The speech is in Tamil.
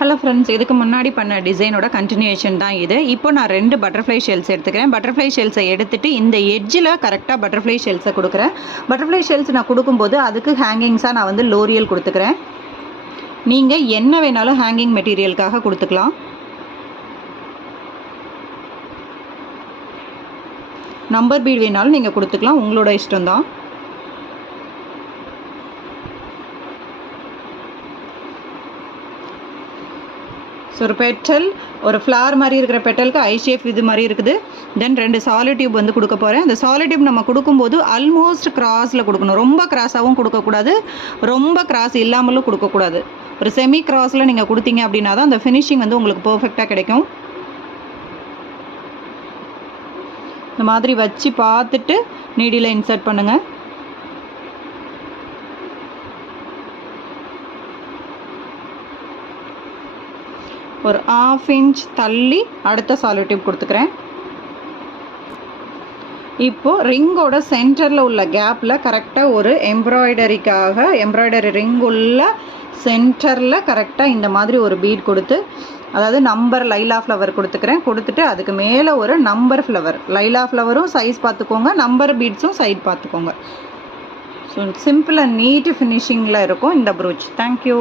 ஹலோ ஃப்ரெண்ட்ஸ், இதுக்கு முன்னாடி பண்ண டிசைனோட கண்டினியூஷன் தான் இது. இப்போ நான் 2 பட்டர்ஃப்ளை ஷெல்ஸ் எடுத்துக்கிறேன். பட்டர்ஃப்ளை ஷெல்ஸை எடுத்துகிட்டு இந்த எட்ஜில் கரெக்டாக பட்டர்ஃப்ளை ஷெல்ஸை கொடுக்குறேன். பட்டர்ஃப்ளை ஷெல்ஸ் நான் கொடுக்கும்போது அதுக்கு ஹேங்கிங்ஸாக நான் வந்து லோரியல் கொடுத்துக்கிறேன். நீங்கள் என்ன வேணாலும் ஹேங்கிங் மெட்டீரியலுக்காக கொடுத்துக்கலாம். நம்பர் பீட் வேணாலும் நீங்கள் கொடுத்துக்கலாம், உங்களோட இஷ்டம்தான். ஸோ ஒரு பெட்டல், ஒரு ஃப்ளார் மாதிரி இருக்கிற பெட்டலுக்கு ஐ ஷேப் இது மாதிரி இருக்குது. தென் 2 சாலிட் டியூப் வந்து கொடுக்க போகிறேன். அந்த சாலிட் டியூப் நம்ம கொடுக்கும்போது ஆல்மோஸ்ட் கிராஸில் கொடுக்கணும். ரொம்ப கிராஸாகவும் கொடுக்கக்கூடாது, ரொம்ப கிராஸ் இல்லாமலும் கொடுக்கக்கூடாது. ஒரு செமி கிராஸில் நீங்கள் கொடுத்தீங்க அப்படின்னா தான் அந்த ஃபினிஷிங் வந்து உங்களுக்கு பர்ஃபெக்டாக கிடைக்கும். இந்த மாதிரி வச்சு பார்த்துட்டு நீடியில் இன்சர்ட் பண்ணுங்கள். ஒரு 1/2 இன்ச் தள்ளி அடுத்த சாலிட் டியூப் கொடுத்துக்கிறேன். இப்போது ரிங்கோட சென்டரில் உள்ள கேப்பில் கரெக்டாக ஒரு எம்ப்ராய்டரி ரிங் உள்ள சென்டரில் கரெக்டாக இந்த மாதிரி ஒரு பீட் கொடுத்து, அதாவது நம்பர் லைலா ஃப்ளவர் கொடுத்துக்கிறேன். கொடுத்துட்டு அதுக்கு மேலே ஒரு நம்பர் ஃப்ளவர், லைலா ஃப்ளவரும் சைஸ் பார்த்துக்கோங்க, நம்பர் பீட்ஸும் சைட் பார்த்துக்கோங்க. ஸோ சிம்பிள் அண்ட் நீட் ஃபினிஷிங்கில் இருக்கும் இந்த ப்ரூச். தேங்க்யூ.